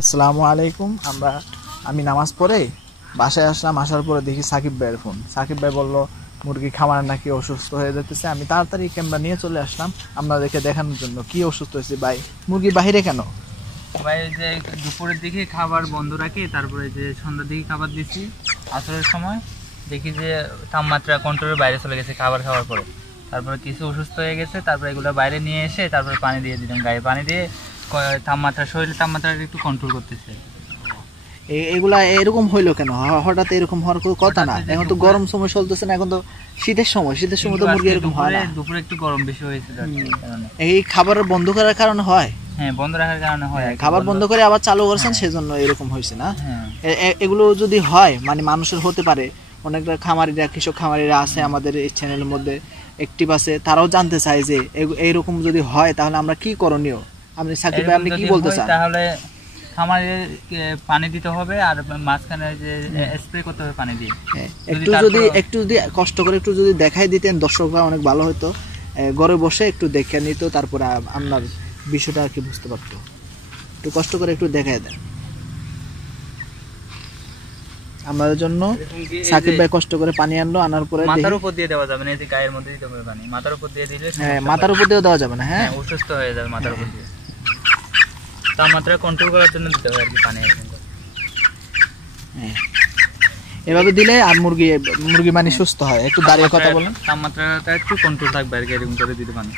আসসালামু আলাইকুম। আমি নামাজ পড়ে বাসায় আসলাম। আসার পরে দেখি সাকিব ভাইয়ের ফোন। সাকিব ভাই বলল মুরগি খামার নাকি অসুস্থ হয়ে যেতেছে। আমি তাড়াতাড়ি ক্যামেরা নিয়ে চলে আসলাম আপনাদেরকে দেখানোর জন্য কি অসুস্থ হয়েছে। ভাই মুরগি বাহিরে কেন? ভাই যে দুপুরের দিকে খাবার বন্ধ রাখি, তারপরে যে সন্ধ্যার দিকে খাবার দিচ্ছি, আসরের সময় দেখি যে তাপমাত্রা কন্ট্রোলের বাইরে চলে গেছে খাবার খাওয়ার পরে। তারপরে কিছু অসুস্থ হয়ে গেছে, তারপরে এগুলো বাইরে নিয়ে এসে তারপরে পানি দিয়ে দিলাম, গায়ে পানি দিয়ে শরীরের তাপমাত্রাটা একটু কন্ট্রোল করতেছে। এগুলা এরকম হইলো কেন? হঠাৎ এরকম হওয়ার কোনো কথা না। এখন তো গরম সময় চলতেছে না, এখন তো শীতের সময় তো মুরগি এরকম হয় না। দুপুরে একটু গরম বেশি হয়েছিল। এই খাবার বন্ধ করার কারণে হয়? হ্যাঁ, বন্ধ রাখার কারণে হয়। খাবার বন্ধ করে আবার চালু করছেন, সেজন্য এরকম হয়েছে না? এগুলো যদি হয় মানে মানুষের হতে পারে। অনেকটা কৃষক খামারিরা আছে আমাদের এই চ্যানেলের মধ্যে অ্যাক্টিভ আছে, তারাও জানতে চায় যে এইরকম যদি হয় তাহলে আমরা কি করণীয়। আপনি সাকিব ভাই আপনি কি বলতে চান? তাহলে খামারে পানি দিতে হবে, আর মাঝখানে যে স্প্রে করতে হবে পানি দিয়ে। একটু যদি কষ্ট করে একটু যদি দেখাই দিতেন দর্শকরা, অনেক ভালো হতো। ঘরে বসে একটু দেখে নিত, তারপরে আপনার বিষয়টা আর কি বুঝতে পারতো। একটু কষ্ট করে একটু দেখাই দেন আমাদের জন্য। সাকিব ভাই কষ্ট করে পানি আনলো, আনার পরে মাথার উপর দিয়ে দেওয়া যাবে না, এই যে গায়ের মধ্যে দিতে হবে পানি। মাথার উপর দিয়ে দিলে মাথার উপর দিয়ে দেওয়া যাবে না। হ্যাঁ, অসুস্থ হয়ে যাবে মাথার উপর দিয়ে। তাপমাত্রা কন্ট্রোল করার জন্য দিতে হবে আর কি পানি। এভাবে দিলে আর মুরগি মানে সুস্থ হয়। একটু দাঁড়িয়ে কথা বলেন। তাপমাত্রাটা একটু কন্ট্রোল থাকবে আর কি, এরকম করে দিতে পানি।